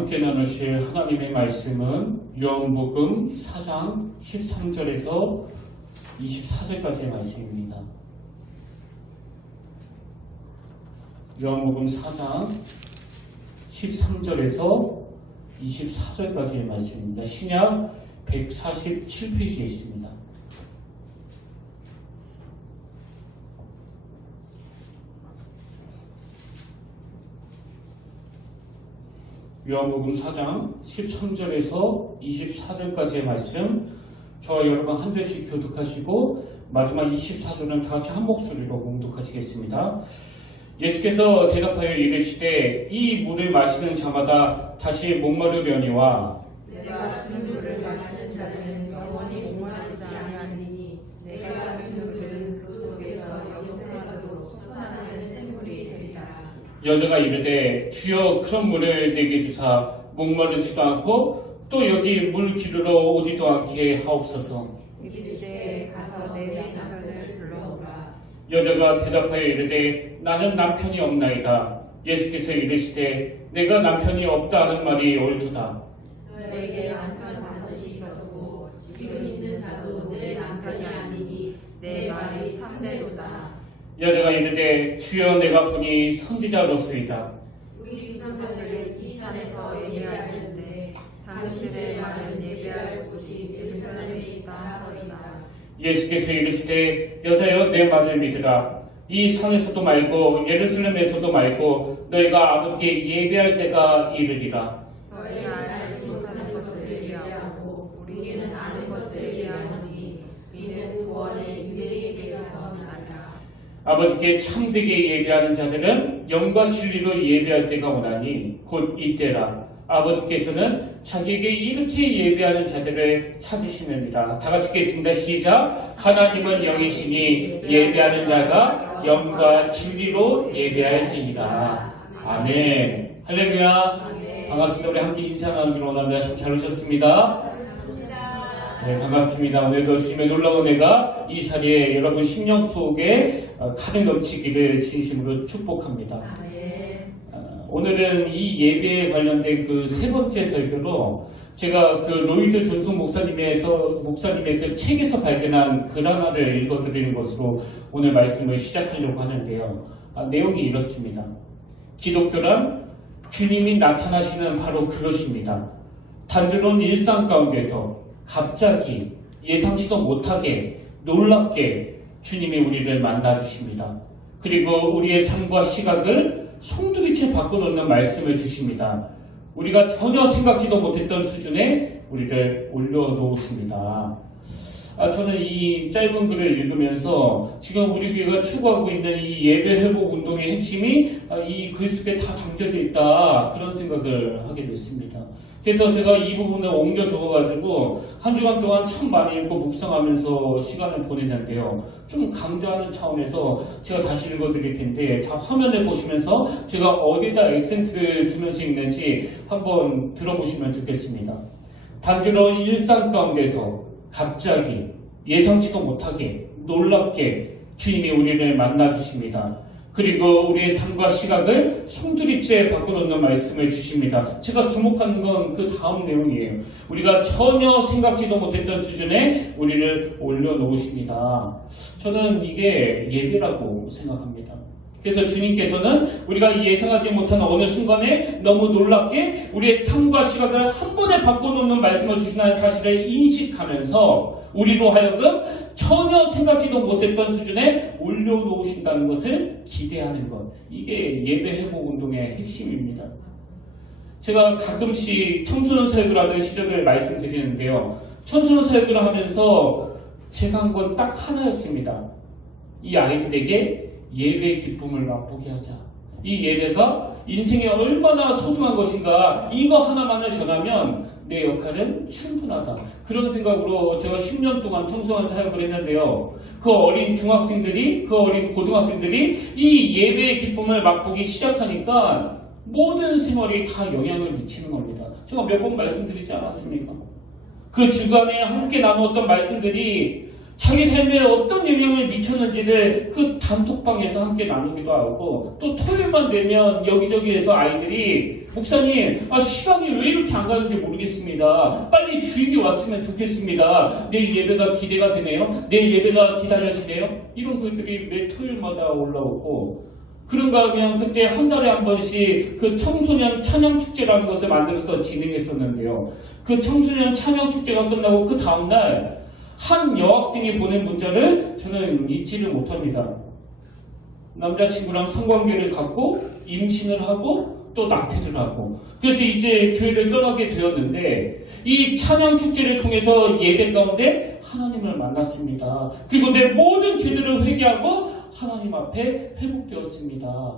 함께 나누실 하나님의 말씀은 요한복음 4장 13절에서 24절까지의 말씀입니다. 요한복음 4장 13절에서 24절까지의 말씀입니다. 신약 147페이지에 있습니다. 요한복음 4장 13절에서 24절까지의 말씀, 저와 여러분 한 절씩 교독하시고 마지막 24절은 다 같이 한 목소리로 봉독하시겠습니다. 예수께서 대답하여 이르시되 이 물을 마시는 자마다 다시 목마르려니와 내가 주는 물을 마시는 자는 영원히 목마르지 아니하리니 내가 주는 물은 그 속에서 영생하도록 솟아나는 샘물이 되리라. 여자가 이르되 주여 그런 물을 내게 주사 목마르지도 않고 또 여기 물 기르러 오지도 않게 하옵소서. 이르시되 가서 내 남편을 불러오라. 여자가 대답하여 이르되 나는 남편이 없나이다. 예수께서 이르시되 내가 남편이 없다 하는 말이 옳도다. 너에게 남편 5이 있었고 지금 있는 자도 내 남편이 아니니 내 말이 참되도다. 여자가 이르되 주여 내가 보니 선지자로소이다. 우리 조상들은 이 산에서 예배하였는데 당신들의 말은 예배할 곳이 예루살렘이니까 하더이다. 예수께서 이르시되 여자여 내 말을 믿으라. 이 산에서도 말고 예루살렘에서도 말고 너희가 아버지께 예배할 때가 이르리라. 너희가 알지 못하는 것을 예배하고 우리는 아는 것을 예배하노니 이는 구원의 유대인에게서 나리라. 아버지께 참되게 예배하는 자들은 영과 진리로 예배할 때가 오나니 곧 이때라. 아버지께서는 자기에게 이렇게 예배하는 자들을 찾으시느니라. 다 같이 읽겠습니다. 시작. 하나님은 영이시니 예배하는 자가 영과 진리로 예배할지니라. 아멘. 할렐루야. 반갑습니다. 우리 함께 인사 나누기로 원합니다. 참 잘 오셨습니다. 네, 반갑습니다. 오늘도 주님의 놀라운 은혜가 이 자리에 여러분 심령 속에 가득 넘치기를 진심으로 축복합니다. 오늘은 이 예배에 관련된 그 세 번째 설교로 제가 그 로이드 존슨 목사님의 그 책에서 발견한 글 하나를 읽어드리는 것으로 오늘 말씀을 시작하려고 하는데요. 내용이 이렇습니다. 기독교란 주님이 나타나시는 바로 그것입니다. 단조로운 일상 가운데서 갑자기 예상치도 못하게 놀랍게 주님이 우리를 만나주십니다. 그리고 우리의 삶과 시각을 송두리째 바꿔놓는 말씀을 주십니다. 우리가 전혀 생각지도 못했던 수준에 우리를 올려놓습니다. 저는 이 짧은 글을 읽으면서 지금 우리 교회가 추구하고 있는 이 예배 회복 운동의 핵심이 이 글 속에 다 담겨져 있다, 그런 생각을 하게 됐습니다. 그래서 제가 이 부분을 옮겨 적어가지고 한 주간 동안 참 많이 읽고 묵상하면서 시간을 보냈는데요. 좀 강조하는 차원에서 제가 다시 읽어드릴 텐데, 자, 화면을 보시면서 제가 어디다 액센트를 주면서 읽는지 한번 들어보시면 좋겠습니다. 단조로운 일상 가운데서 갑자기 예상치도 못하게 놀랍게 주님이 우리를 만나주십니다. 그리고 우리의 삶과 시각을 송두리째 바꿔놓는 말씀을 주십니다. 제가 주목하는 건 그 다음 내용이에요. 우리가 전혀 생각지도 못했던 수준에 우리를 올려놓으십니다. 저는 이게 예배라고 생각합니다. 그래서 주님께서는 우리가 예상하지 못한 어느 순간에 너무 놀랍게 우리의 삶과 시각을 한 번에 바꿔놓는 말씀을 주신다는 사실을 인식하면서 우리로 하여금 전혀 생각지도 못했던 수준에 올려놓으신다는 것을 기대하는 것. 이게 예배 회복 운동의 핵심입니다. 제가 가끔씩 청소년 사역을 하는 시절을 말씀드리는데요. 청소년 사역을 하면서 제가 한 건 딱 하나였습니다. 이 아이들에게 예배의 기쁨을 맛보게 하자. 이 예배가 인생에 얼마나 소중한 것인가, 이거 하나만을 전하면 내 역할은 충분하다. 그런 생각으로 제가 10년 동안 청소년 사역을 했는데요. 그 어린 중학생들이, 그 어린 고등학생들이 이 예배의 기쁨을 맛보기 시작하니까 모든 생활이 다 영향을 미치는 겁니다. 제가 몇 번 말씀드리지 않았습니까? 그 주간에 함께 나누었던 말씀들이 자기 삶에 어떤 영향을 미쳤는지를 그 단톡방에서 함께 나누기도 하고, 또 토요일만 되면 여기저기에서 아이들이 목사님, 시간이 왜 이렇게 안 가는지 모르겠습니다. 빨리 주일이 왔으면 좋겠습니다. 내일 예배가 기대가 되네요. 내일 예배가 기다려지네요. 이런 글들이 매 토요일마다 올라오고, 그런가 하면 그때 한 달에 한 번씩 그 청소년 찬양축제라는 것을 만들어서 진행했었는데요. 그 청소년 찬양축제가 끝나고 그 다음날 한 여학생이 보낸 문자를 저는 잊지를 못합니다. 남자친구랑 성관계를 갖고 임신을 하고 또 낙태를 하고, 그래서 이제 교회를 떠나게 되었는데 이 찬양축제를 통해서 예배 가운데 하나님을 만났습니다. 그리고 내 모든 죄들을 회개하고 하나님 앞에 회복되었습니다.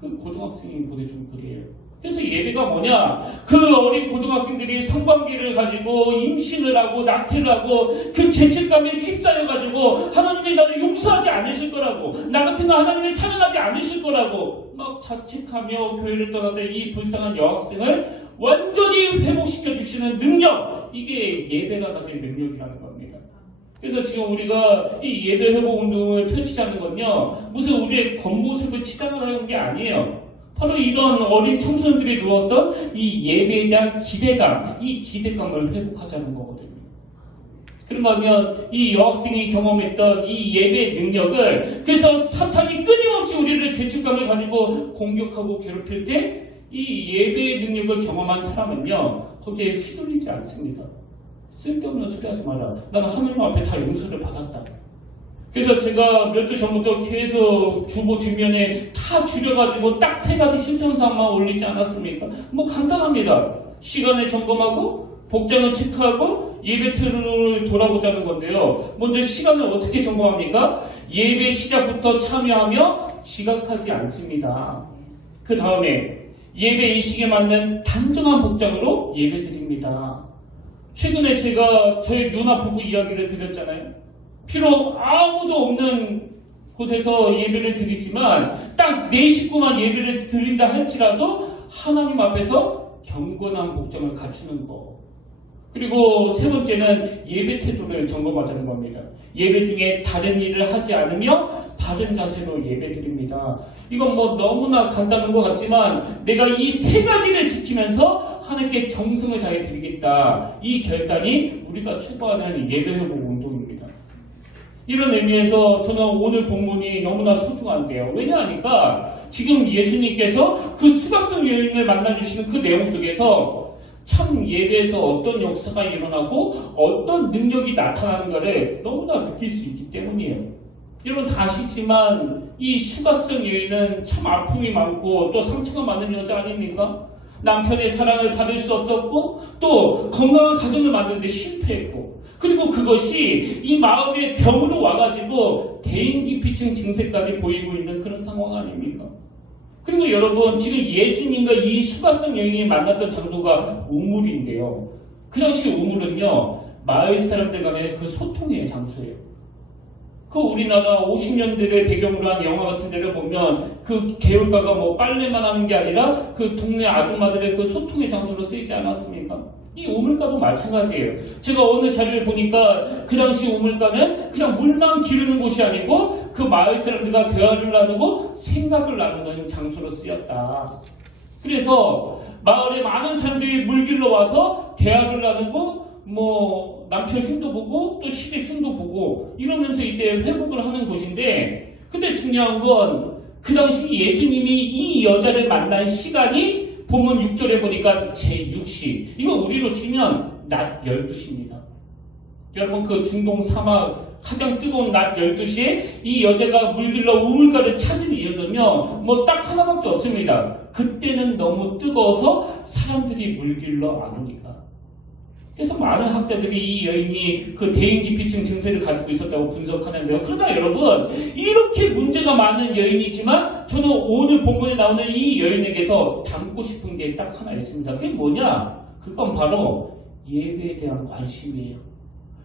그 고등학생이 보내준 글이에요. 그래서 예배가 뭐냐? 그 어린 고등학생들이 성관계를 가지고 임신을 하고 낙태를 하고 그 죄책감에 휩싸여가지고 하나님이 나를 용서하지 않으실 거라고, 나 같은 하나님을 사랑하지 않으실 거라고 막 자책하며 교회를 떠나던 이 불쌍한 여학생을 완전히 회복시켜 주시는 능력, 이게 예배가 가진 능력이라는 겁니다. 그래서 지금 우리가 이 예배 회복 운동을 펼치자는 건요, 무슨 우리의 겉모습을 치장하는 게 아니에요. 바로 이런 어린 청소년들이 누웠던 이 예배에 대한 기대감, 이 기대감을 회복하자는 거거든요. 그런가 하면 이 여학생이 경험했던 이 예배의 능력을, 그래서 사탄이 끊임없이 우리를 죄책감을 가지고 공격하고 괴롭힐 때 이 예배의 능력을 경험한 사람은요, 거기에 휘둘리지 않습니다. 쓸데없는 소리 하지 마라. 나는 하나님 앞에 다 용서를 받았다. 그래서 제가 몇 주 전부터 계속 주보 뒷면에 다 줄여가지고 딱 3가지 신청사항만 올리지 않았습니까? 뭐 간단합니다. 시간을 점검하고, 복장을 체크하고, 예배틀을 돌아보자는 건데요. 먼저 시간을 어떻게 점검합니까? 예배 시작부터 참여하며 지각하지 않습니다. 그 다음에 예배 의식에 맞는 단정한 복장으로 예배드립니다. 최근에 제가 저희 누나 부부 이야기를 드렸잖아요. 비록 아무도 없는 곳에서 예배를 드리지만 딱 4식구만 예배를 드린다 할지라도 하나님 앞에서 경건한 복장을 갖추는 거. 그리고 3번째는 예배 태도를 점검하자는 겁니다. 예배 중에 다른 일을 하지 않으며 바른 자세로 예배 드립니다. 이건 뭐 너무나 간단한 것 같지만 내가 이 3가지를 지키면서 하나님께 정성을 다해 드리겠다. 이 결단이 우리가 추구하는 예배 회복 운동입니다. 이런 의미에서 저는 오늘 본문이 너무나 소중한데요. 왜냐하니까 지금 예수님께서 그 수박성 여인을 만나주시는 그 내용 속에서 참 예배에서 어떤 역사가 일어나고 어떤 능력이 나타나는가를 너무나 느낄 수 있기 때문이에요. 여러분 다 아시지만 이 수박성 여인은 참 아픔이 많고 또 상처가 많은 여자 아닙니까? 남편의 사랑을 받을 수 없었고 또 건강한 가정을 만드는데 실패했고, 그리고 그것이 이 마음의 병으로 와가지고 대인기피증 증세까지 보이고 있는 그런 상황 아닙니까? 그리고 여러분 지금 예수님과 이 수박성 여인이 만났던 장소가 우물인데요. 그 당시 우물은요, 마을 사람들 간의 그 소통의 장소예요. 그 우리나라 50년대를 배경으로 한 영화 같은 데를 보면 그 개울가가 뭐 빨래만 하는 게 아니라 그 동네 아줌마들의 그 소통의 장소로 쓰이지 않았습니까? 이 우물가도 마찬가지예요. 제가 어느 자료를 보니까 그 당시 우물가는 그냥 물만 기르는 곳이 아니고 그 마을 사람들과 대화를 나누고 생각을 나누는 장소로 쓰였다. 그래서 마을에 많은 사람들이 물길로 와서 대화를 나누고 뭐 남편 흉도 보고 또 시댁 흉도 보고 이러면서 이제 회복을 하는 곳인데, 근데 중요한 건 그 당시 예수님이 이 여자를 만난 시간이 본문 6절에 보니까 제6시, 이거 우리로 치면 낮 12시입니다. 여러분 그 중동 사막 가장 뜨거운 낮 12시에 이 여자가 물길로 우물가를 찾은 이유는요, 뭐 딱 하나밖에 없습니다. 그때는 너무 뜨거워서 사람들이 물길로 안 오니까. 그래서 많은 학자들이 이 여인이 그 대인기피증 증세를 가지고 있었다고 분석하는데요. 그러나 여러분, 이렇게 문제가 많은 여인이지만 저는 오늘 본문에 나오는 이 여인에게서 담고 싶은 게 딱 하나 있습니다. 그게 뭐냐? 그건 바로 예배에 대한 관심이에요.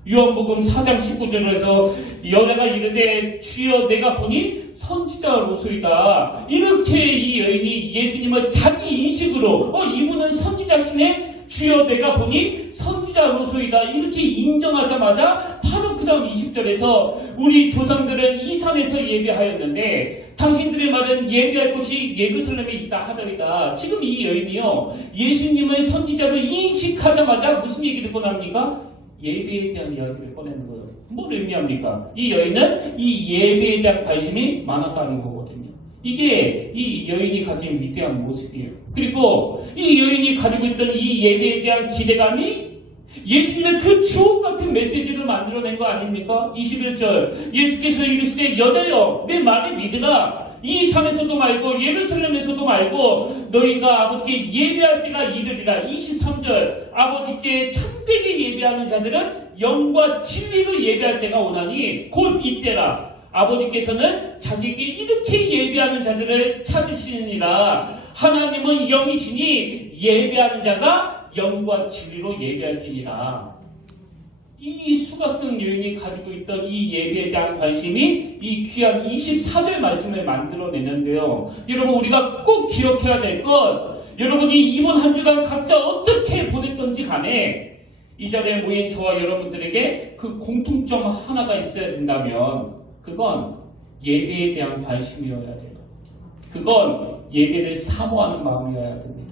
요한복음 4장 19절에서 여자가 이르되 주여 내가 보니 선지자로소이다. 이렇게 이 여인이 예수님을 자기 인식으로 이분은 선지자시네, 주여 내가 보니 선지자로소이다, 이렇게 인정하자마자 바로 그 그 다음 20절에서 우리 조상들은 이 산에서 예배하였는데 당신들의 말은 예배할 곳이 예루살렘에 있다 하더이다. 지금 이 여인이요, 예수님을 선지자로 인식하자마자 무슨 얘기를 꺼냅니까? 예배에 대한 이야기를 꺼내는 거예요. 뭘 의미합니까? 이 여인은 이 예배에 대한 관심이 많았다는 거거든요. 이게 이 여인이 가진 위대한 모습이에요. 그리고 이 여인이 가지고 있던 이 예배에 대한 기대감이 예수님의 그 주옥 같은 메시지를 만들어낸 거 아닙니까? 21절 예수께서 이르시되 여자여 내 말을 믿으라. 이 산에서도 말고 예루살렘에서도 말고 너희가 아버지께 예배할 때가 이르리라. 23절 아버지께 참되게 예배하는 자들은 영과 진리로 예배할 때가 오나니 곧 이때라. 아버지께서는 자기에게 이렇게 예배하는 자들을 찾으시느니라. 하나님은 영이시니 예배하는 자가 영과 진리로 예배할지니라. 이 수가성 여인이 가지고 있던 이 예배에 대한 관심이 이 귀한 24절 말씀을 만들어내는데요. 여러분 우리가 꼭 기억해야 될 것, 여러분이 이번 한 주간 각자 어떻게 보냈던지 간에 이 자리에 모인 저와 여러분들에게 그 공통점 하나가 있어야 된다면 그건 예배에 대한 관심이어야 돼요. 그건 예배를 사모하는 마음이어야 됩니다.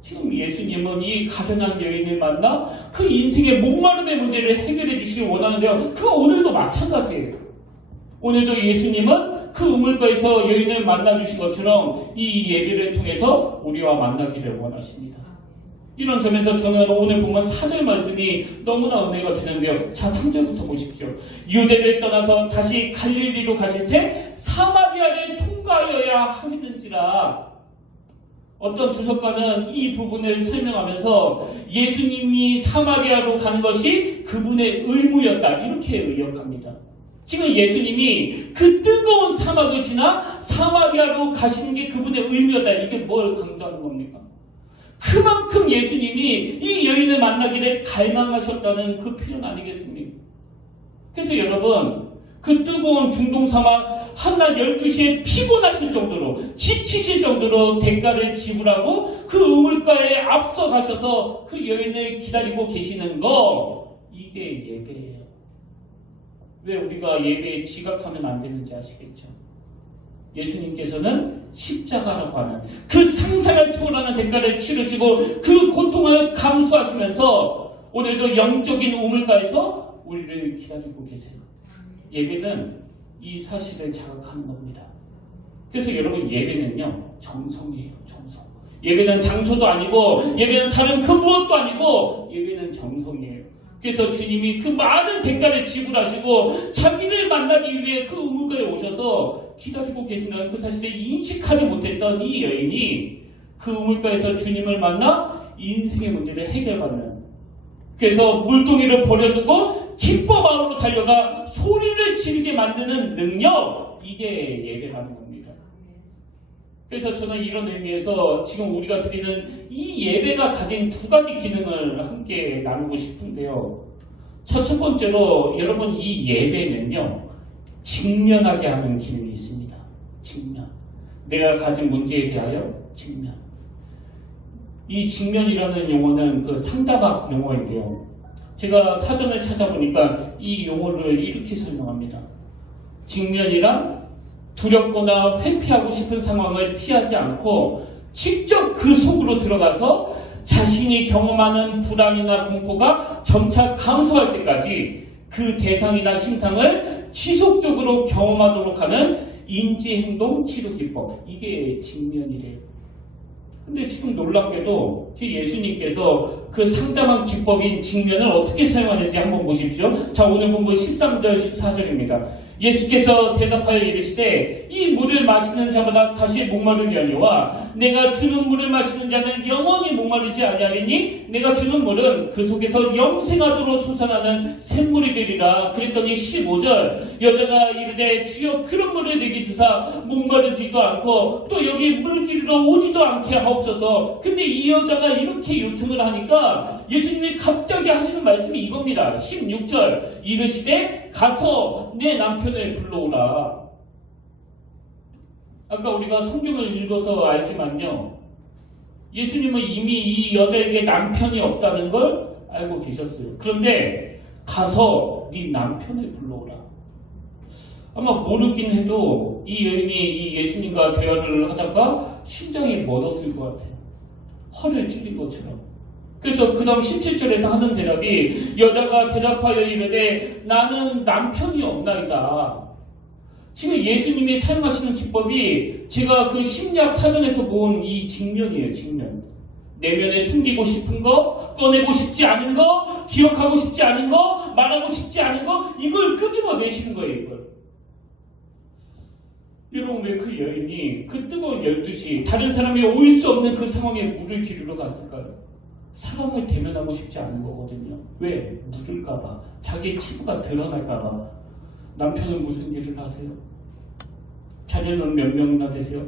지금 예수님은 이 가련한 여인을 만나 그 인생의 목마름의 문제를 해결해 주시길 원하는데요. 그 오늘도 마찬가지예요. 오늘도 예수님은 그 우물가에서 여인을 만나주신 것처럼 이 예배를 통해서 우리와 만나기를 원하십니다. 이런 점에서 저는 오늘 보면 4절 말씀이 너무나 은혜가 되는데요. 자, 3절부터 보십시오. 유대를 떠나서 다시 갈릴리로 가실새 사마리아를 통과하여야 하는지라. 어떤 주석가는 이 부분을 설명하면서 예수님이 사마리아로 가는 것이 그분의 의무였다, 이렇게 의역합니다. 지금 예수님이 그 뜨거운 사막을 지나 사마리아로 가시는 게 그분의 의무였다. 이게 뭘 강조하는 겁니까? 그만큼 예수님이 이 여인을 만나기를 갈망하셨다는 그 표현 아니겠습니까? 그래서 여러분, 그 뜨거운 중동 사막 한낮 12시에 피곤하실 정도로, 지치실 정도로 대가를 지불하고 그 우물가에 앞서가셔서 그 여인을 기다리고 계시는 거, 이게 예배예요. 왜 우리가 예배에 지각하면 안 되는지 아시겠죠? 예수님께서는 십자가라고 하는 그 상상을 초월하는 대가를 치르시고 그 고통을 감수하시면서 오늘도 영적인 우물가에서 우리를 기다리고 계세요. 예배는 이 사실을 자각하는 겁니다. 그래서 여러분, 예배는요, 정성이에요. 정성. 예배는 장소도 아니고 예배는 다른 그 무엇도 아니고 예배는 정성이에요. 그래서 주님이 그 많은 대가를 지불하시고 자기를 만나기 위해 그 우물가에 오셔서 기다리고 계신다는 그 사실을 인식하지 못했던 이 여인이 그 우물가에서 주님을 만나 인생의 문제를 해결받는, 그래서 물동이를 버려두고 기뻐 마음으로 달려가 소리를 지르게 만드는 능력, 이게 예배라는 겁니다. 그래서 저는 이런 의미에서 지금 우리가 드리는 이 예배가 가진 두 가지 기능을 함께 나누고 싶은데요. 첫 번째로 여러분, 이 예배는요, 직면하게 하는 기능이 있습니다. 직면. 내가 가진 문제에 대하여 직면. 이 직면이라는 용어는 그 상다박 용어인데요. 제가 사전을 찾아보니까 이 용어를 이렇게 설명합니다. 직면이란 두렵거나 회피하고 싶은 상황을 피하지 않고 직접 그 속으로 들어가서 자신이 경험하는 불안이나 공포가 점차 감소할 때까지 그 대상이나 심상을 지속적으로 경험하도록 하는 인지행동 치료 기법, 이게 직면이래요. 근데 지금 놀랍게도 예수님께서 그 상담한 기법인 직면을 어떻게 사용하는지 한번 보십시오. 자, 오늘 본문 13절 14절입니다. 예수께서 대답하여 이르시되 이 물을 마시는 자마다 다시 목마르게 하려와 내가 주는 물을 마시는 자는 영원히 목마르지 아니하리니 내가 주는 물은 그 속에서 영생하도록 솟아나는 샘물이 되리라. 그랬더니 15절 여자가 이르되 주여 그런 물을 내게 주사 목마르지도 않고 또 여기 물길로 오지도 않게 하옵소서. 근데 이 여자가 이렇게 요청을 하니까 예수님이 갑자기 하시는 말씀이 이겁니다. 16절 이르시되 가서 내 남편을 불러오라. 아까 우리가 성경을 읽어서 알지만요, 예수님은 이미 이 여자에게 남편이 없다는 걸 알고 계셨어요. 그런데 가서 네 남편을 불러오라. 아마 모르긴 해도 이 여인이 이 예수님과 대화를 하다가 심장이 멎었을 것 같아요. 허를 찔린 것처럼. 그래서 그 다음 17절에서 하는 대답이 여자가 대답하여 이르되 나는 남편이 없나이다. 지금 예수님이 사용하시는 기법이 제가 그 심리학 사전에서 본 이 직면이에요. 직면. 내면에 숨기고 싶은 거, 꺼내고 싶지 않은 거, 기억하고 싶지 않은 거, 말하고 싶지 않은 거, 이걸 끄집어내시는 거예요. 이걸. 여러분, 왜 그 여인이 그 뜨거운 12시 다른 사람이 올 수 없는 그 상황에 물을 기르러 갔을까요? 사람을 대면하고 싶지 않은 거거든요. 왜? 물을까봐. 자기 치부가 드러날까봐. 남편은 무슨 일을 하세요? 자녀는 몇 명이나 되세요?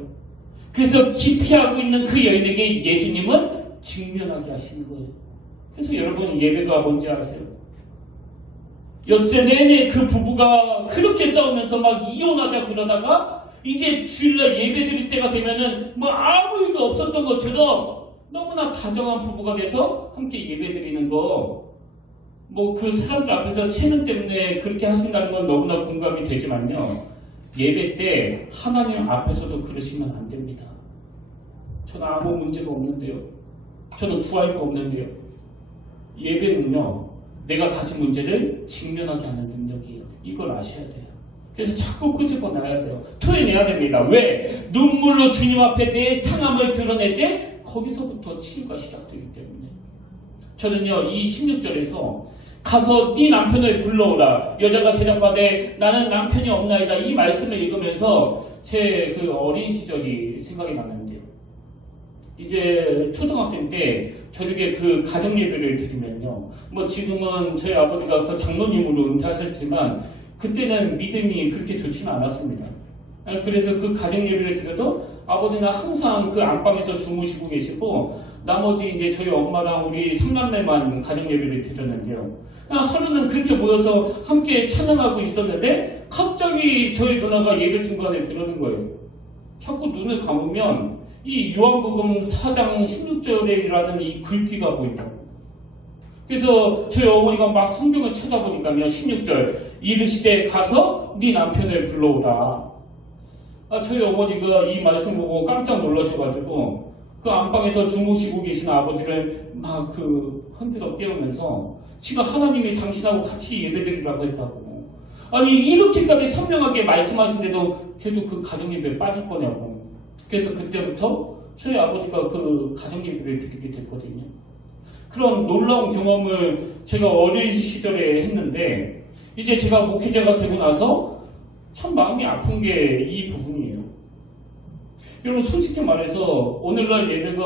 그래서 기피하고 있는 그 여인에게 예수님은 직면하게 하시는 거예요. 그래서 여러분 예배가 뭔지 아세요? 엿새 내내 그 부부가 그렇게 싸우면서 막 이혼하자 그러다가 이제 주일날 예배 드릴 때가 되면은 뭐 아무 일도 없었던 것처럼 너무나 다정한 부부가 돼서 함께 예배 드리는 거, 뭐 그 사람들 앞에서 체면 때문에 그렇게 하신다는 건 너무나 공감이 되지만요. 예배 때 하나님 앞에서도 그러시면 안 됩니다. 저는 아무 문제가 없는데요. 저는 구할 거 없는데요. 예배는요, 내가 가진 문제를 직면하게 하는 능력이에요. 이걸 아셔야 돼요. 그래서 자꾸 끄집어내야 돼요. 토해내야 됩니다. 왜? 눈물로 주님 앞에 내 상함을 드러낼 때 거기서부터 치유가 시작되기 때문에. 저는요, 이 16절에서 가서 네 남편을 불러오라. 여자가 대답하되 나는 남편이 없나이다. 이 말씀을 읽으면서 제 그 어린 시절이 생각이 나는데요. 이제 초등학생 때 저녁에 그 가정 예배를 드리면요. 뭐 지금은 저희 아버지가 그 장로님으로 은퇴하셨지만 그때는 믿음이 그렇게 좋지는 않았습니다. 그래서 그 가정 예배를 드려도 아버지는 항상 그 안방에서 주무시고 계시고 나머지 이제 저희 엄마랑 우리 삼남매만 가정 예배를 드렸는데요. 하루는 그렇게 모여서 함께 찬양하고 있었는데 갑자기 저희 누나가 예배 중간에 그러는 거예요. 자꾸 눈을 감으면 이 요한복음 4장 16절이라는 이 글귀가 보인다고. 그래서 저희 어머니가 막 성경을 찾아보니까요. 16절 이르시되 가서 네 남편을 불러오라. 저희 어머니가 이 말씀 보고 깜짝 놀라셔가지고 그 안방에서 주무시고 계신 아버지를 막 흔들어 깨우면서 지가 하나님이 당신하고 같이 예배드리라고 했다고. 아니 이렇게까지 선명하게 말씀하시는데도 계속 그 가정예배에 빠질 거냐고. 그래서 그때부터 저희 아버지가 그 가정예배를 드리게 됐거든요. 그런 놀라운 경험을 제가 어린 시절에 했는데 이제 제가 목회자가 되고 나서 참 마음이 아픈 게 이 부분이에요. 여러분 솔직히 말해서 오늘날 예배가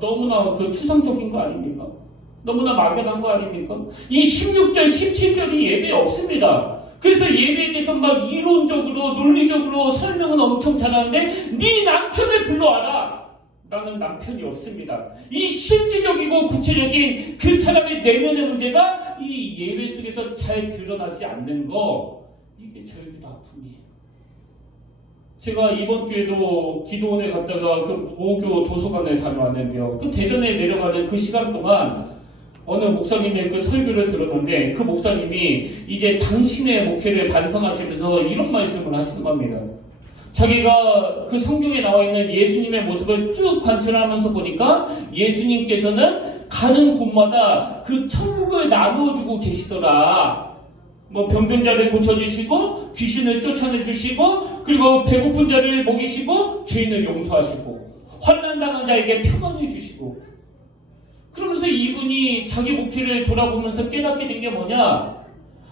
너무나 그 추상적인 거 아닙니까? 너무나 막연한 거 아닙니까? 이 16절, 17절이 예배에 없습니다. 그래서 예배에 대해서 막 이론적으로 논리적으로 설명은 엄청 잘하는데 네 남편을 불러와라. 나는 남편이 없습니다. 이 실질적이고 구체적인 그 사람의 내면의 문제가 이 예배 속에서 잘 드러나지 않는 거, 이게 저에게도 아픔이에요. 제가 이번 주에도 기도원에 갔다가 그 모교 도서관에 다녀왔는데요. 그 대전에 내려가는 그 시간 동안 어느 목사님의 그 설교를 들었는데 그 목사님이 이제 당신의 목회를 반성하시면서 이런 말씀을 하시는 겁니다. 자기가 그 성경에 나와 있는 예수님의 모습을 쭉 관찰하면서 보니까 예수님께서는 가는 곳마다 그 천국을 나누어주고 계시더라. 뭐 병든 자를 고쳐주시고 귀신을 쫓아내주시고 그리고 배고픈 자를 먹이시고 죄인을 용서하시고 환난당한 자에게 평안을 주시고 그러면서 이분이 자기 목회를 돌아보면서 깨닫게 된 게 뭐냐?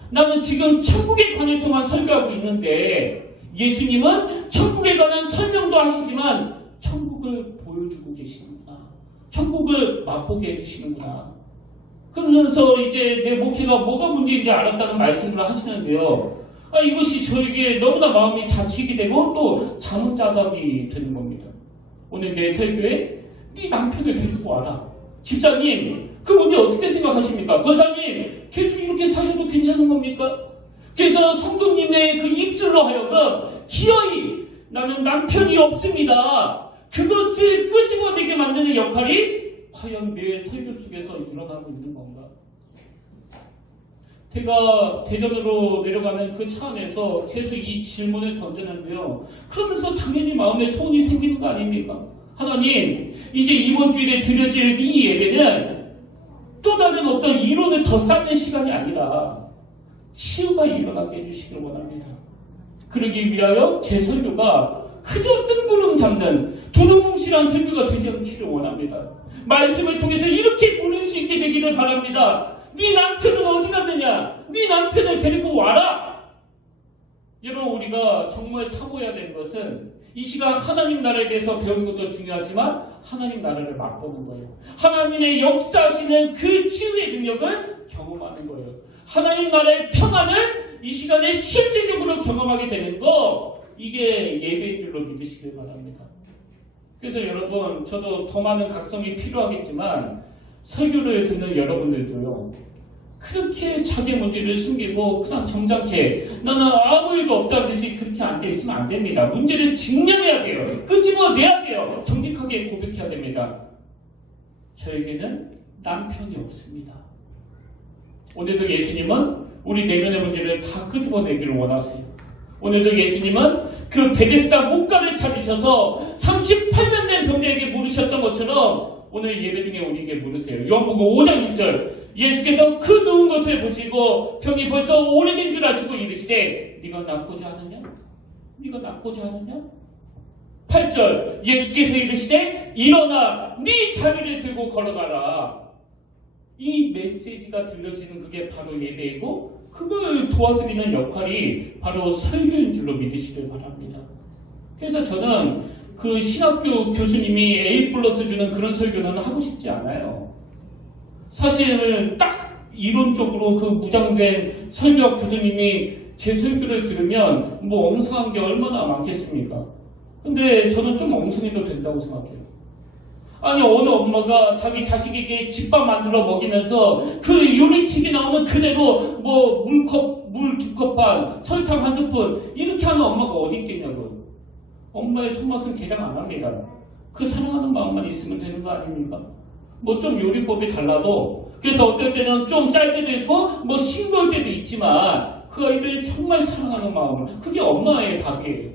나는 지금 천국에 관해서만 설교하고 있는데 예수님은 천국에 관한 설명도 하시지만 천국을 보여주고 계시는구나. 천국을 맛보게 해주시는구나. 그러면서 이제 내 목회가 뭐가 문제인지 알았다는 말씀을 하시는데요. 이것이 저에게 너무나 마음이 자책이 되고 또 자문자답이 되는 겁니다. 오늘 내 설교에 네 남편을 데리고 와라. 집사님, 그 문제 어떻게 생각하십니까? 권사님, 계속 이렇게 사셔도 괜찮은 겁니까? 그래서 성도님의 그 입술로 하여금 기어이 나는 남편이 없습니다. 그것을 끄집어내게 만드는 역할이 과연 내 설교 속에서 일어나고 있는 건가? 제가 대전으로 내려가는 그 차 안에서 계속 이 질문을 던졌는데요. 그러면서 당연히 마음에 소원이 생기는 거 아닙니까? 하나님, 이제 이번 주일에 드려질 이 예배는 또 다른 어떤 이론을 더 쌓는 시간이 아니라 치유가 일어나게 해주시길 원합니다. 그러기 위하여 제 설교가 그저 뜬구름 잡는 두루뭉실한 설교가 되지 않기를 원합니다. 말씀을 통해서 이렇게 물을 수 있게 되기를 바랍니다. 네 남편은 어디 갔느냐? 네 남편을 데리고 와라! 여러분, 우리가 정말 사모해야 되는 것은 이 시간 하나님 나라에 대해서 배우는 것도 중요하지만 하나님 나라를 맛보는 거예요. 하나님의 역사하시는 그 치유의 능력을 경험하는 거예요. 하나님 나라의 평안을 이 시간에 실질적으로 경험하게 되는 거, 이게 예배인 줄로 믿으시길 바랍니다. 그래서 여러분, 저도 더 많은 각성이 필요하겠지만 설교를 듣는 여러분들도요, 그렇게 자기 문제를 숨기고 그냥 점잖게 나는 아무 일도 없다는 듯이 그렇게 앉아있으면 안 됩니다. 문제를 직면해야 돼요. 끄집어내야 돼요. 정직하게 고백해야 됩니다. 저에게는 남편이 없습니다. 오늘도 예수님은 우리 내면의 문제를 다 끄집어내기를 원하세요. 오늘도 예수님은 그 베데스다 목가를 찾으셔서 38년 된 병자에게 물으셨던 것처럼 오늘 예배 중에 우리에게 물으세요. 요한복음 5장 6절, 예수께서 그 누운 것을 보시고 병이 벌써 오래된 줄 아시고 이르시되 네가 낫고자 하느냐? 네가 낫고자 하느냐? 8절, 예수께서 이르시되 일어나 네 자리를 들고 걸어가라. 이 메시지가 들려지는 그게 바로 예배이고 그걸 도와드리는 역할이 바로 설교인 줄로 믿으시길 바랍니다. 그래서 저는 그 신학교 교수님이 A+ 주는 그런 설교는 하고 싶지 않아요. 사실은 딱 이론적으로 그 무장된 설교학 교수님이 제 설교를 들으면 뭐 엉성한 게 얼마나 많겠습니까? 근데 저는 좀 엉성해도 된다고 생각해요. 아니, 어느 엄마가 자기 자식에게 집밥 만들어 먹이면서 그 요리책에 나오는 그대로 뭐 물 2컵 반, 설탕 1스푼 이렇게 하는 엄마가 어디 있겠냐고요. 엄마의 손맛은 개량 안 합니다. 그 사랑하는 마음만 있으면 되는 거 아닙니까? 뭐 좀 요리법이 달라도, 그래서 어떨 때는 좀 짤 때도 있고 뭐 싱거울 때도 있지만 그 아이들이 정말 사랑하는 마음을, 그게 엄마의 밥이에요.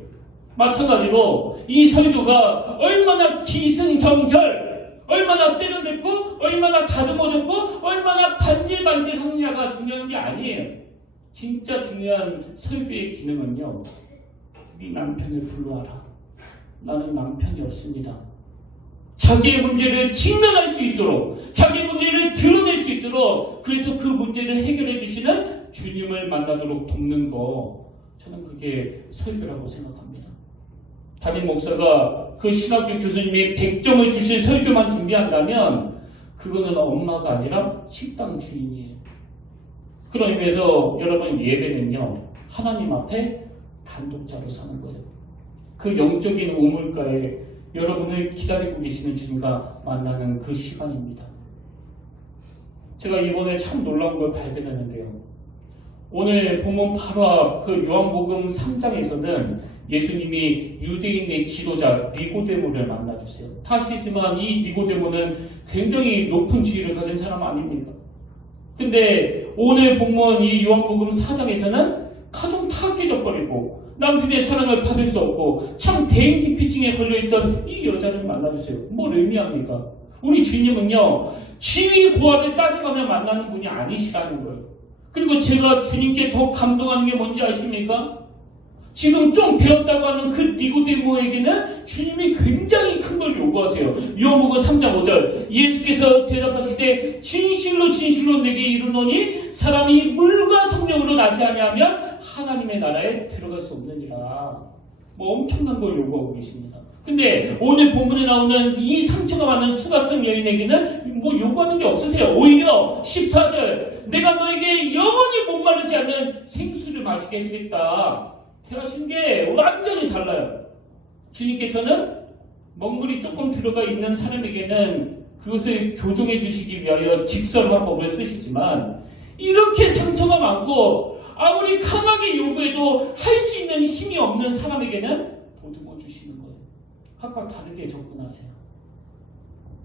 마찬가지로 이 설교가 얼마나 기승전결, 얼마나 세련됐고 얼마나 다듬어졌고 얼마나 반질반질하느냐가 중요한 게 아니에요. 진짜 중요한 설교의 기능은요, 네 남편을 불러와라. 나는 남편이 없습니다. 자기의 문제를 직면할 수 있도록, 자기의 문제를 드러낼 수 있도록, 그래서 그 문제를 해결해 주시는 주님을 만나도록 돕는 거, 저는 그게 설교라고 생각합니다. 담임 목사가 그 신학교 교수님이 100점을 주실 설교만 준비한다면 그거는 엄마가 아니라 식당 주인이에요. 그런 의미에서 여러분, 예배는요, 하나님 앞에 단독자로 사는 거예요. 그 영적인 우물가에 여러분을 기다리고 계시는 주님과 만나는 그 시간입니다. 제가 이번에 참 놀라운 걸 발견했는데요. 오늘 본문 바로 앞 그 요한복음 3장에서는 예수님이 유대인의 지도자 니고데모를 만나주세요. 다 아시지만 이 니고데모는 굉장히 높은 지위를 가진 사람 아닙니까? 근데 오늘 본문 이 요한복음 4장에서는 가정 다 깨져버리고 남편의 사랑을 받을 수 없고 참 대인기피증에 걸려있던 이 여자를 만나주세요. 뭘 의미합니까? 우리 주님은요, 지위 고하를 따져가며 만나는 분이 아니시라는 거예요. 그리고 제가 주님께 더 감동하는 게 뭔지 아십니까? 지금 좀 배웠다고 하는 그 니고데모에게는 주님이 굉장히 큰 걸 요구하세요. 요한복음 3장 5절, 예수께서 대답하시되 진실로 진실로 내게 이르노니 사람이 물과 성령으로 나지 아니하면 하나님의 나라에 들어갈 수 없느니라. 뭐 엄청난 걸 요구하고 계십니다. 근데 오늘 본문에 나오는 이 상처가 많은 수가성 여인에게는 뭐 요구하는 게 없으세요. 오히려 14절, 내가 너에게 영원히 목마르지 않는 생수를 마시게 해주겠다. 대하신 게 완전히 달라요. 주님께서는 먹물이 조금 들어가 있는 사람에게는 그것을 교정해 주시기 위하여 직설한 법을 쓰시지만, 이렇게 상처가 많고 아무리 강하게 요구해도 할 수 있는 힘이 없는 사람에게는 보듬어 주시는 거예요. 각각 다르게 접근하세요.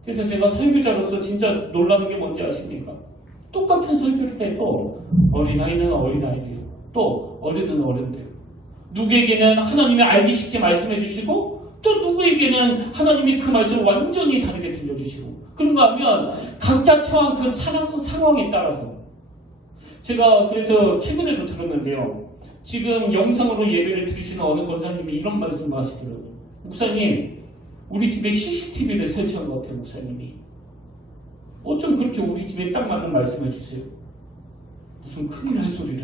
그래서 제가 설교자로서 진짜 놀라는 게 뭔지 아십니까? 똑같은 설교를 해도 어린아이는 어린아이대로 또 어른은 어른대로 누구에게는 하나님이 알기 쉽게 말씀해 주시고 또 누구에게는 하나님이 그 말씀을 완전히 다르게 들려주시고 그런가 하면 각자 처한 그 상황에 따라서 제가 그래서 최근에도 들었는데요. 지금 영상으로 예배를 드리시는 어느 권사님이 이런 말씀을 하시더라고요. 목사님, 우리 집에 CCTV를 설치한 것 같아요. 목사님이. 어쩜 그렇게 우리 집에 딱 맞는 말씀을 주세요. 무슨 큰일 할 소리를.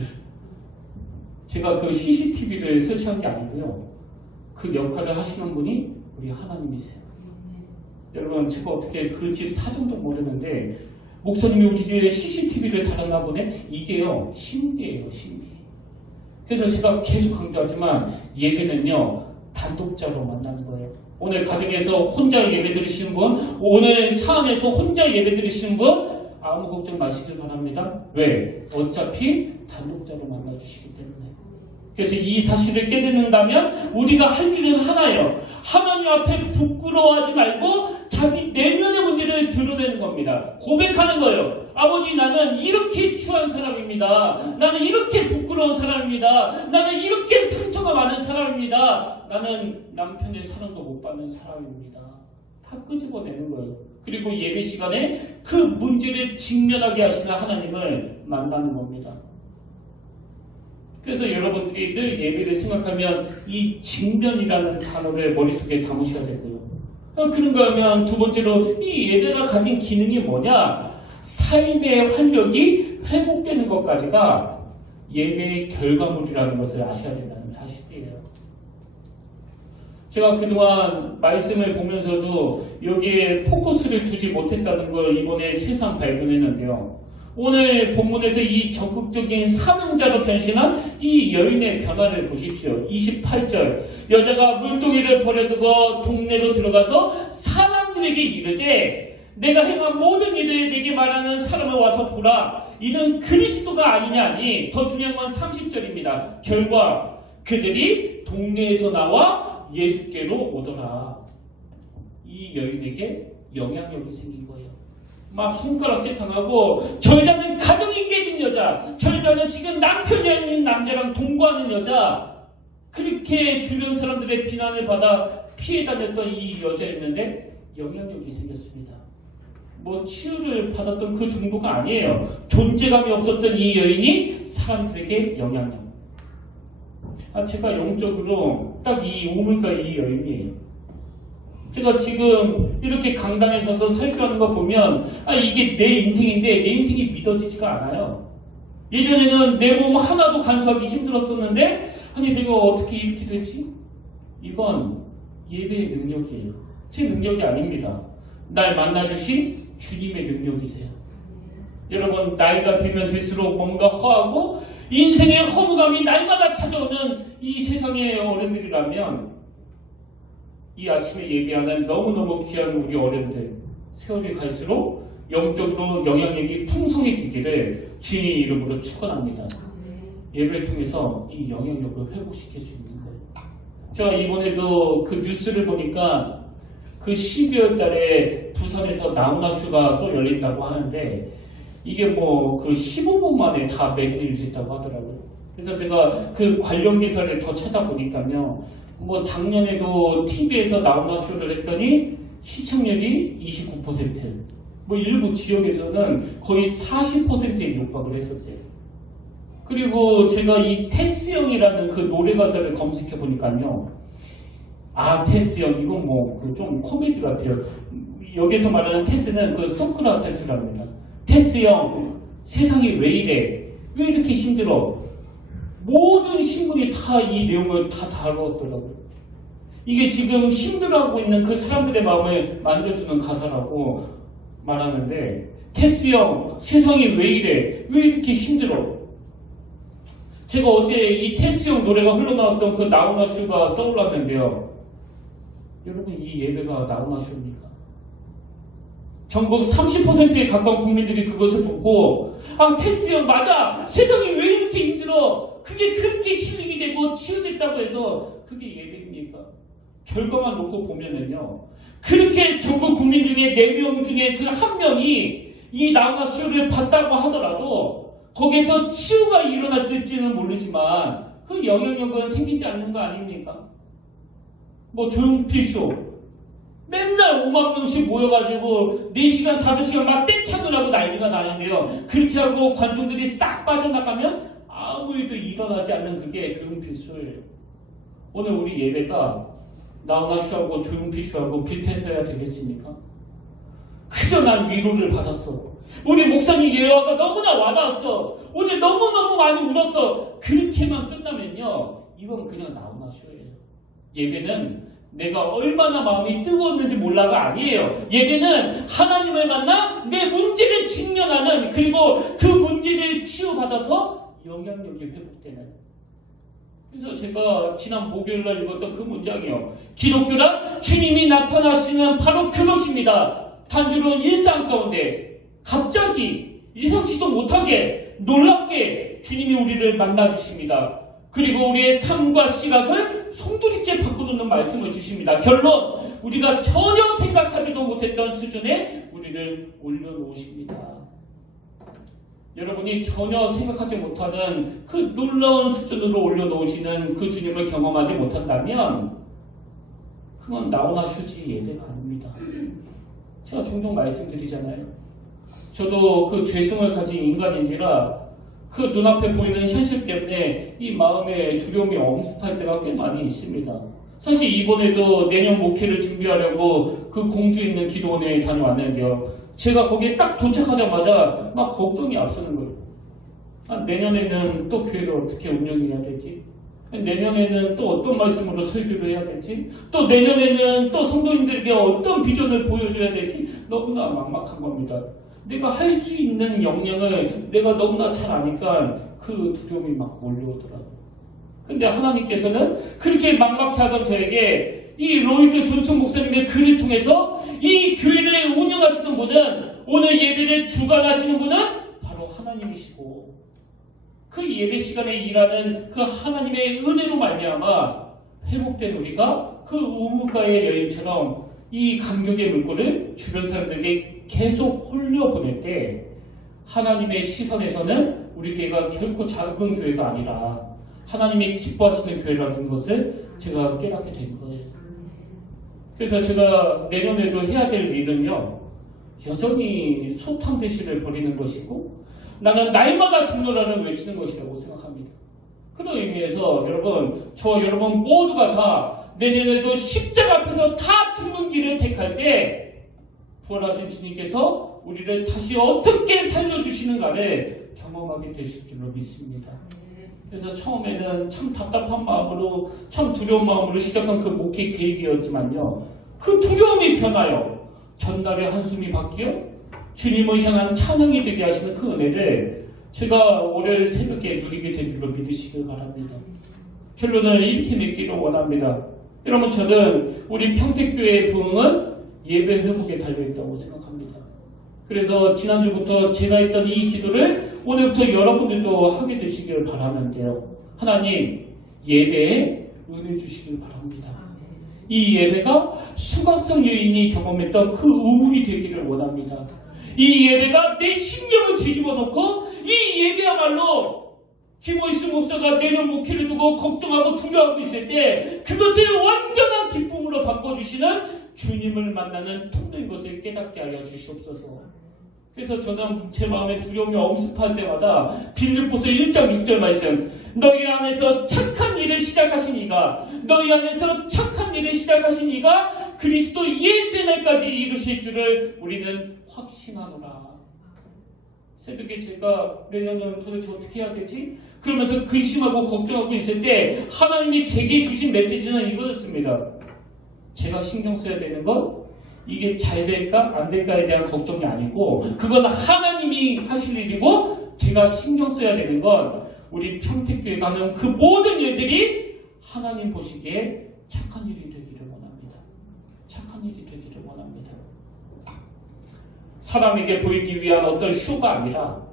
제가 그 CCTV를 설치한 게 아니고요. 그 역할을 하시는 분이 우리 하나님이세요. 여러분, 제가 어떻게 그 집 사정도 모르는데 목사님이 우리 집에 CCTV를 달았나 보네? 이게요, 신비예요, 신비. 그래서 제가 계속 강조하지만 예배는요, 단독자로 만나는 거예요. 오늘 가정에서 혼자 예배 드리시는 분, 오늘 차 안에서 혼자 예배 드리시는 분, 아무 걱정 마시길 바랍니다. 왜? 어차피 단독자로 만나주시기 때문에. 그래서 이 사실을 깨닫는다면 우리가 할 일은 하나예요. 하나님 앞에 부끄러워하지 말고 자기 내면의 문제를 드러내는 겁니다. 고백하는 거예요. 아버지, 나는 이렇게 추한 사람입니다. 나는 이렇게 부끄러운 사람입니다. 나는 이렇게 상처가 많은 사람입니다. 나는 남편의 사랑도 못 받는 사람입니다. 다 끄집어내는 거예요. 그리고 예배 시간에 그 문제를 직면하게 하시는 하나님을 만나는 겁니다. 그래서 여러분들이 늘 예배를 생각하면 이 직면이라는 단어를 머릿속에 담으셔야 되고요. 그런가 하면 두 번째로 이 예배가 가진 기능이 뭐냐? 삶의 활력이 회복되는 것까지가 예배의 결과물이라는 것을 아셔야 된다는 사실이에요. 제가 그동안 말씀을 보면서도 여기에 포커스를 두지 못했다는 걸 이번에 새삼 발견했는데요. 오늘 본문에서 이 적극적인 사명자로 변신한 이 여인의 변화를 보십시오. 28절 여자가 물동이를 버려두고 동네로 들어가서 사람들에게 이르되 내가 행한 모든 일을 내게 말하는 사람을 와서 보라. 이는 그리스도가 아니냐니. 더 중요한 건 30절입니다. 결과 그들이 동네에서 나와 예수께로 오더라. 이 여인에게 영향력이 생긴 거예요. 막 손가락질 당하고 저 여자는 가정이 깨진 여자, 저 여자는 지금 남편이 아닌 남자랑 동거하는 여자, 그렇게 주변 사람들의 비난을 받아 피해 다녔던 이 여자였는데 영향력이 생겼습니다. 뭐 치유를 받았던 그 정도가 아니에요. 존재감이 없었던 이 여인이 사람들에게 영향력. 제가 영적으로 딱 이 우물가 이 여인이에요. 제가 지금 이렇게 강당에 서서 설교하는 거 보면 이게 내 인생인데 내 인생이 믿어지지가 않아요. 예전에는 내 몸 하나도 간수하기 힘들었었는데 내가 어떻게 이렇게 됐지? 이건 예배의 능력이에요. 제 능력이 아닙니다. 날 만나주신 주님의 능력이세요. 여러분, 나이가 들면 들수록 뭔가 허하고 인생의 허무감이 날마다 찾아오는 이 세상의 어른들이라면 이 아침에 얘기하는 너무너무 귀한 우리 어른들, 세월이 갈수록 영적으로 영향력이 풍성해지기를 주님의 이름으로 축원합니다. 예배를 통해서 이 영향력을 회복시킬 수 있는 거예요. 제가 이번에도 그 뉴스를 보니까 그 12월 달에 부산에서 나훈아쇼가 또 열린다고 하는데 이게 뭐 그 15분 만에 다 매진이 됐다고 하더라고요. 그래서 제가 그 관련 기사를 더 찾아보니까요. 뭐 작년에도 TV에서 나훈아쇼를 했더니 시청률이 29%, 뭐 일부 지역에서는 거의 40%에 육박을 했었대요. 그리고 제가 이 테스형이라는 그 노래 가사를 검색해 보니까요. 테스형 이건 뭐 그 좀 코미디 같아요. 여기서 말하는 테스는 그 소크라테스랍니다. 테스형 세상이 왜 이래? 왜 이렇게 힘들어? 모든 신문이 다 이 내용을 다 다뤘더라고요. 이게 지금 힘들어하고 있는 그 사람들의 마음을 만져주는 가사라고 말하는데 테스형 세상이 왜 이래? 왜 이렇게 힘들어? 제가 어제 이 테스형 노래가 흘러나왔던 그 나훈아쇼가 떠올랐는데요. 여러분, 이 예배가 나훈아쇼입니까? 전국 30%에 가까운 국민들이 그것을 보고 테스형 맞아! 세상이 왜 이렇게 힘들어? 그게 그렇게 힐링이 되고 치유됐다고 해서 그게 예배입니까? 결과만 놓고 보면은요. 그렇게 전국 국민 중에 4명 중에 그 한 명이 이 나우나쇼를 봤다고 하더라도 거기에서 치유가 일어났을지는 모르지만 그 영향력은 생기지 않는 거 아닙니까? 뭐 조용필쇼 맨날 5만 명씩 모여가지고 4시간, 5시간 막 떼창을 하고 난리가 나는데요. 그렇게 하고 관중들이 싹 빠져나가면 아무 일도 일어나지 않는 그게 조용필쇼예요. 오늘 우리 예배가 나우나쇼하고 조용필쇼하고 비슷해서야 되겠습니까? 그저 난 위로를 받았어. 우리 목사님 예화가 너무나 와닿았어. 오늘 너무너무 많이 울었어. 그렇게만 끝나면요, 이건 그냥 나우나쇼예요. 예배는 내가 얼마나 마음이 뜨거웠는지 몰라가 아니에요. 예배는 하나님을 만나 내 문제를 직면하는, 그리고 그 문제를 치유받아서 영향력이 회복되는. 그래서 제가 지난 목요일날 읽었던 그 문장이요, 기독교란 주님이 나타나시는 바로 그것입니다. 단조로운 일상 가운데 갑자기 예상치도 못하게 놀랍게 주님이 우리를 만나주십니다. 그리고 우리의 삶과 시각을 송두리째 바꿔놓는 말씀을 주십니다. 결론, 우리가 전혀 생각하지도 못했던 수준에 우리를 올려놓으십니다. 여러분이 전혀 생각하지 못하는 그 놀라운 수준으로 올려놓으시는 그 주님을 경험하지 못한다면 그건 나우나쇼지 예배가 아닙니다. 제가 종종 말씀드리잖아요. 저도 그 죄성을 가진 인간인지라 그 눈앞에 보이는 현실 때문에 이 마음의 두려움이 엄습할 때가 꽤 많이 있습니다. 사실 이번에도 내년 목회를 준비하려고 그 공주에 있는 기도원에 다녀왔는데요. 제가 거기에 딱 도착하자마자 막 걱정이 앞서는 거예요. 내년에는 또 교회를 어떻게 운영해야 되지? 내년에는 또 어떤 말씀으로 설교를 해야 되지? 또 내년에는 또 성도님들에게 어떤 비전을 보여줘야 되지? 너무나 막막한 겁니다. 내가 할 수 있는 역량을 내가 너무나 잘 아니까 그 두려움이 막 몰려오더라고요. 근데 하나님께서는 그렇게 막막해 하던 저에게 이 로이드 존슨 목사님의 글을 통해서 이 교회를 운영하시는 분은, 오늘 예배를 주관하시는 분은 바로 하나님이시고, 그 예배 시간에 일하는 그 하나님의 은혜로 말미암아 회복된 우리가 그 우물가의 여인처럼 이 감격의 물꼬를 주변 사람들에게 계속 흘려보낼 때 하나님의 시선에서는 우리 교회가 결코 작은 교회가 아니라 하나님이 기뻐하시는 교회라는 것을 제가 깨닫게 된 거예요. 그래서 제가 내년에도 해야 될 일은요, 여전히 소탕 대시를 벌이는 것이고 나는 날마다 죽노라를 외치는 것이라고 생각합니다. 그런 의미에서 여러분, 여러분 모두가 다 내년에도 십자가 앞에서 다 죽는 길을 택할 때 부활하신 주님께서 우리를 다시 어떻게 살려주시는가를 경험하게 되실 줄로 믿습니다. 그래서 처음에는 참 답답한 마음으로, 참 두려운 마음으로 시작한 그 목회 계획이었지만요, 그 두려움이 변하여 전날의 한숨이 바뀌어 주님을 향한 찬양이 되게 하시는 그 은혜를 제가 월요일 새벽에 누리게 된 줄로 믿으시길 바랍니다. 결론을 이렇게 맺기를 원합니다. 여러분, 저는 우리 평택교회의 부흥은 예배 회복에 달려있다고 생각합니다. 그래서 지난주부터 제가 했던 이 기도를 오늘부터 여러분들도 하게 되시길 바라는데요. 하나님, 예배에 은혜 주시길 바랍니다. 이 예배가 수박성 여인이 경험했던 그 우물이 되기를 원합니다. 이 예배가 내 심령을 뒤집어 놓고 이 예배야말로 김호수 목사가 내년 목회를 두고 걱정하고 두려워하고 있을 때 그것을 완전한 기쁨으로 바꿔주시는 주님을 만나는 통로인 것을 깨닫게 하여 주시옵소서. 그래서 저는 제 마음에 두려움이 엄습할 때마다 빌립보서 1장 6절 말씀, 너희 안에서 착한 일을 시작하신 이가, 너희 안에서 착한 일을 시작하신 이가 그리스도 예수의 날까지 이루실 줄을 우리는 확신하노라. 새벽에 제가 내년은 도대체 어떻게 해야 되지? 그러면서 근심하고 걱정하고 있을 때 하나님이 제게 주신 메시지는 이거였습니다. 제가 신경 써야 되는 건 이게 잘 될까 안 될까에 대한 걱정이 아니고, 그건 하나님이 하실 일이고, 제가 신경 써야 되는 건 우리 평택교회가 하는 그 모든 일들이 하나님 보시기에 착한 일이 되기를 원합니다. 착한 일이 되기를 원합니다. 사람에게 보이기 위한 어떤 쇼가 아니라,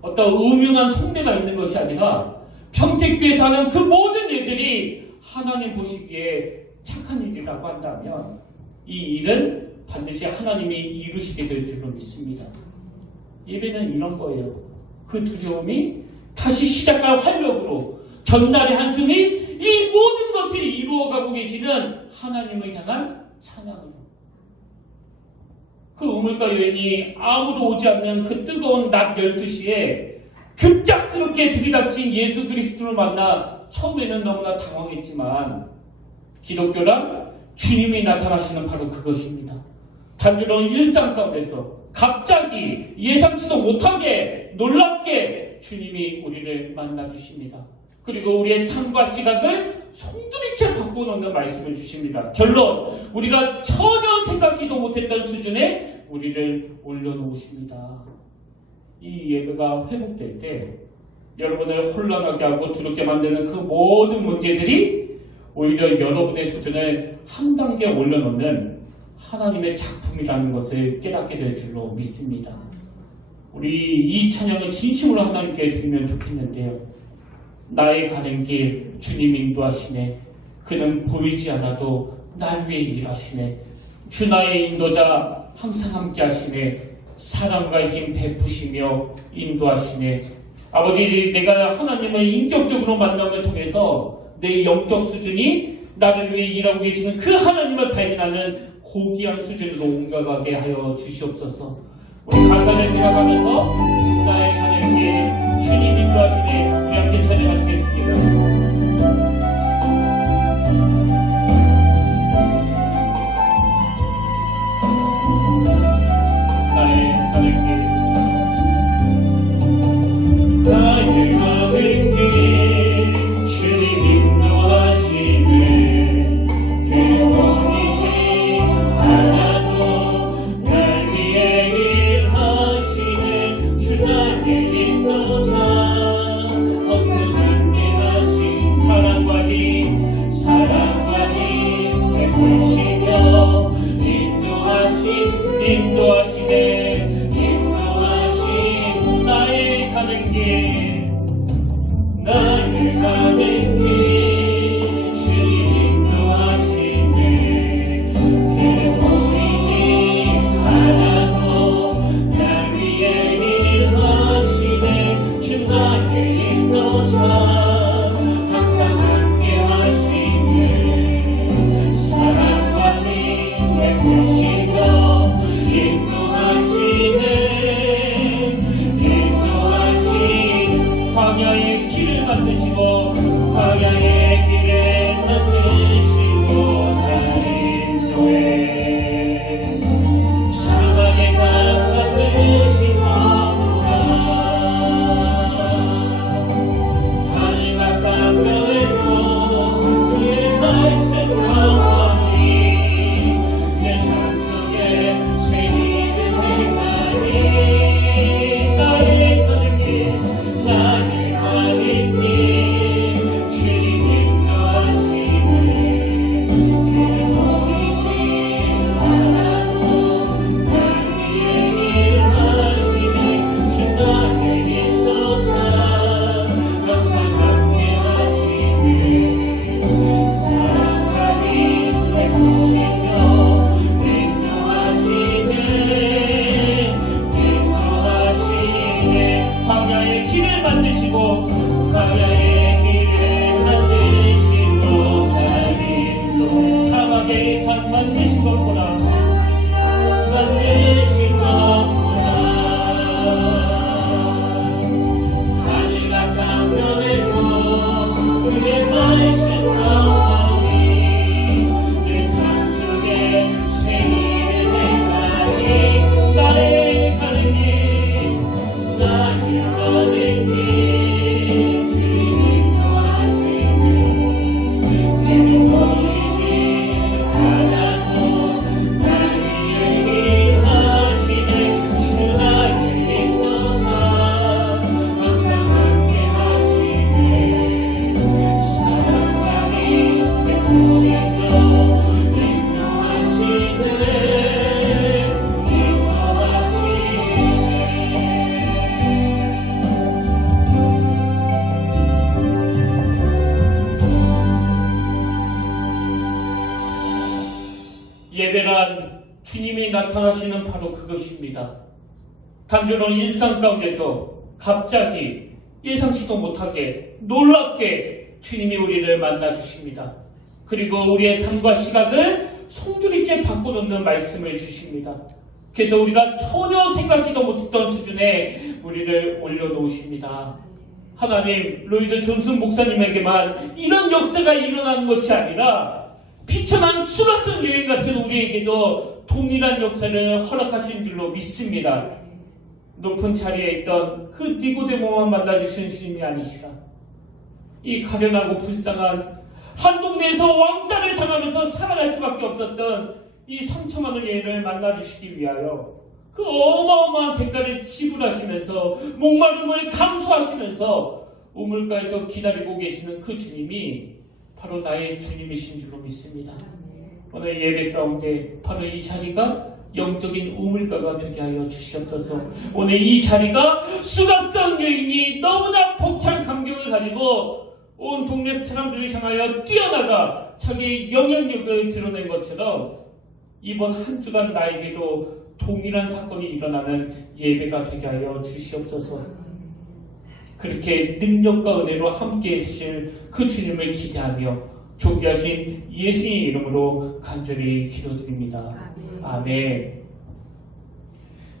어떤 음흉한 속내가 있는 것이 아니라, 평택교회에서 하는 그 모든 일들이 하나님 보시기에 착한 일이라고 한다면 이 일은 반드시 하나님이 이루시게 될 줄로 믿습니다. 예배는 이런 거예요. 그 두려움이 다시 시작할 활력으로 전날의 한숨이 이 모든 것을 이루어가고 계시는 하나님을 향한 찬양으로. 그 우물가 여인이 아무도 오지 않는 그 뜨거운 낮 12시에 급작스럽게 들이닥친 예수 그리스도를 만나 처음에는 너무나 당황했지만 기독교란 주님이 나타나시는 바로 그것입니다. 단조로운 일상 가운데서 갑자기 예상치도 못하게 놀랍게 주님이 우리를 만나주십니다. 그리고 우리의 삶과 시각을 송두리째 바꿔놓는 말씀을 주십니다. 결론, 우리가 전혀 생각지도 못했던 수준에 우리를 올려놓으십니다. 이 예배가 회복될 때 여러분을 혼란하게 하고 두렵게 만드는 그 모든 문제들이 오히려 여러분의 수준을 한 단계 올려놓는 하나님의 작품이라는 것을 깨닫게 될 줄로 믿습니다. 우리 이 찬양을 진심으로 하나님께 드리면 좋겠는데요. 나의 가는 길 주님 인도하시네. 그는 보이지 않아도 날 위해 일하시네. 주 나의 인도자 항상 함께 하시네. 사랑과 힘 베푸시며 인도하시네. 아버지, 내가 하나님을 인격적으로 만남을 통해서 내 영적 수준이 나를 위해 일하고 계시는 그 하나님을 발견하는 고귀한 수준으로 옮겨가게 하여 주시옵소서. 우리 가사를 생각하면서 나의 가는 길 주님 인도하시네. 우리 함께 찬양하시겠습니다. 예배란 주님이 나타나시는 바로 그것입니다. 단조로운 일상 가운데서 갑자기 예상치도 못하게 놀랍게 주님이 우리를 만나 주십니다. 그리고 우리의 삶과 시각을 송두리째 바꿔놓는 말씀을 주십니다. 그래서 우리가 전혀 생각지도 못했던 수준에 우리를 올려놓으십니다. 하나님, 로이드 존슨 목사님에게만 이런 역사가 일어나는 것이 아니라 비천한 수락성 여행 같은 우리에게도 동일한 역사를 허락하신 줄로 믿습니다. 높은 자리에 있던 그 니고데모만 만나주신 주님이 아니시라. 이 가련하고 불쌍한 한 동네에서 왕따를 당하면서 살아갈 수밖에 없었던 이 상처 많은 여인을 만나주시기 위하여 그 어마어마한 대가를 지불하시면서 목마름을 감수하시면서 우물가에서 기다리고 계시는 그 주님이 바로 나의 주님이신 줄로 믿습니다. 오늘 예배 가운데 바로 이 자리가 영적인 우물가가 되게 하여 주시옵소서. 오늘 이 자리가 수가성 여인이 너무나 벅찬 감격을 가지고 온 동네 사람들을 향하여 뛰어나가 자기의 영향력을 드러낸 것처럼 이번 한 주간 나에게도 동일한 사건이 일어나는 예배가 되게 하여 주시옵소서. 그렇게 능력과 은혜로 함께 해주실 그 주님을 기대하며 존귀하신 예수의 이름으로 간절히 기도드립니다. 아멘.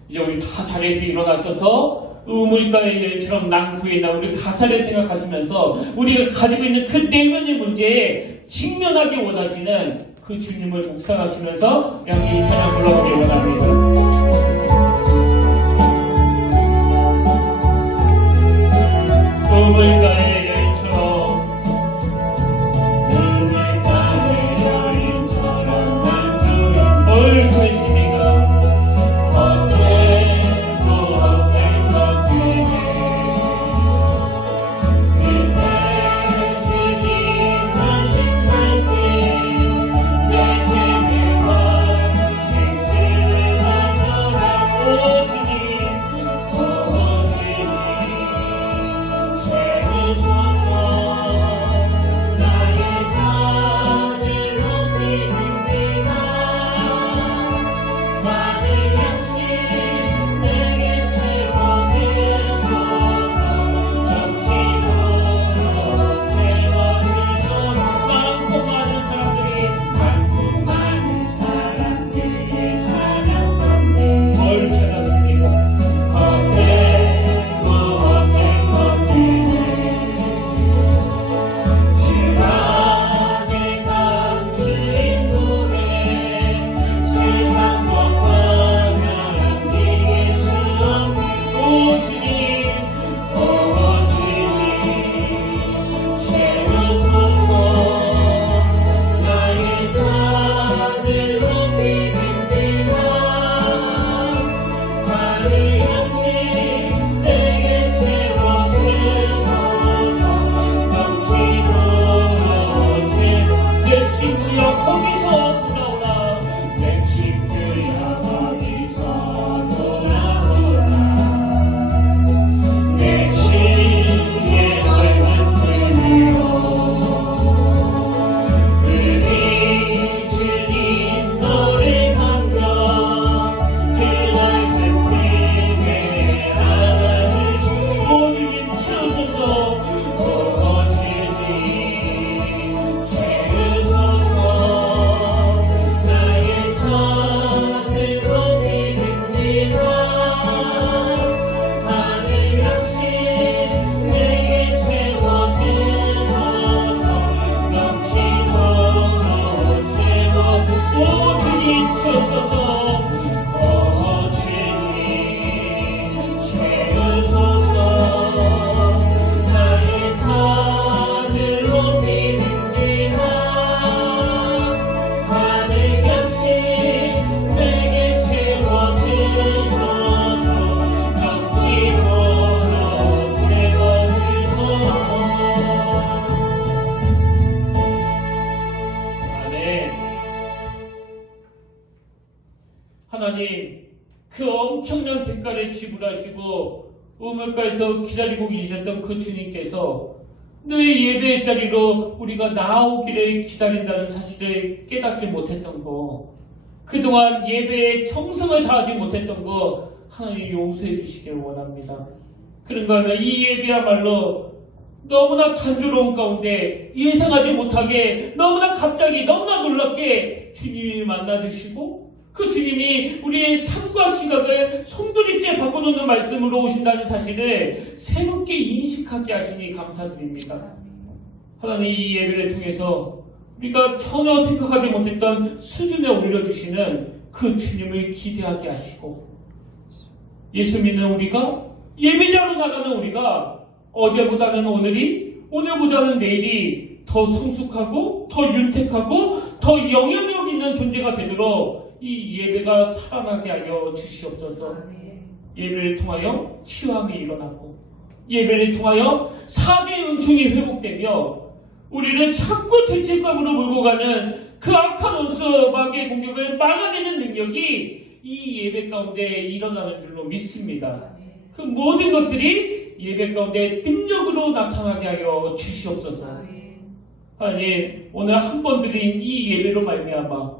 이제 우리 다 자리에서 일어나셔서 우물가의 여인처럼 낭부에나 우리 가사를 생각하시면서 우리가 가지고 있는 그 내면의 문제에 직면하기 원하시는 그 주님을 묵상하시면서 양기 찬양 불러보기 원합니다. 우물가의 여인처럼 뭘 구했습니까? 하나님, 그 엄청난 대가를 지불하시고 우물가에서 기다리고 계셨던 그 주님께서 너의 예배의 자리로 우리가 나오기를 기다린다는 사실을 깨닫지 못했던 거, 그동안 예배에 정성을 다하지 못했던 거, 하나님 용서해 주시길 원합니다. 그런가 하면 이 예배야말로 너무나 단조로운 가운데 예상하지 못하게 너무나 갑자기 너무나 놀랍게 주님이 만나주시고 그 주님이 우리의 삶과 시각을 송두리째 바꿔놓는 말씀으로 오신다는 사실을 새롭게 인식하게 하시니 감사드립니다. 하나님 이 예배를 통해서 우리가 전혀 생각하지 못했던 수준에 올려주시는 그 주님을 기대하게 하시고 예수 믿는 우리가 예배자로 나가는 우리가 어제보다는 오늘이 오늘보다는 내일이 더 성숙하고 더 윤택하고 더 영향력 있는 존재가 되도록 이 예배가 살아나게 하여 주시옵소서. 예배를 통하여 치유함이 일어나고 예배를 통하여 사죄의 은총이 회복되며 우리를 자꾸 죄책감으로 몰고 가는 그 악한 원수 마귀의 공격을 막아내는 능력이 이 예배 가운데 일어나는 줄로 믿습니다. 그 모든 것들이 예배 가운데 능력으로 나타나게 하여 주시옵소서. 하나님 오늘 한 번 드린 이 예배로 말미암아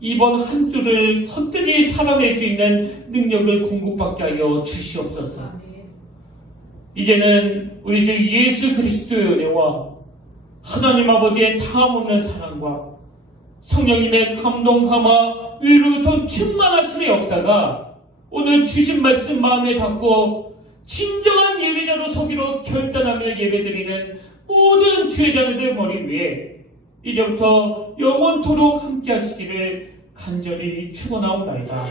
이번 한 주를 헛되이 살아낼 수 있는 능력을 공급받게 하여 주시옵소서. 이제는 우리 주 예수 그리스도의 은혜와 하나님 아버지의 다함없는 사랑과 성령님의 감동함과 위로부터 충만하심의 역사가 오늘 주신 말씀 마음에 담고 진정한 예배자로 서기로 결단하며 예배드리는 모든 주의 자녀들 머리 위에 이제부터 영원토록 함께 하시기를 간절히 축원하옵나이다.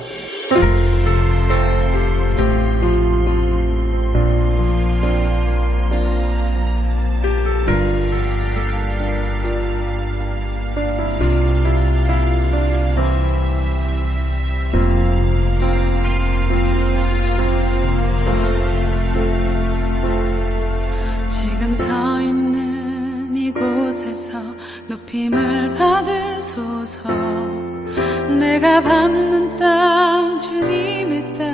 지금 서 있는 이곳에서 높임을 받으소서. 내가 밟는 땅 주님의 땅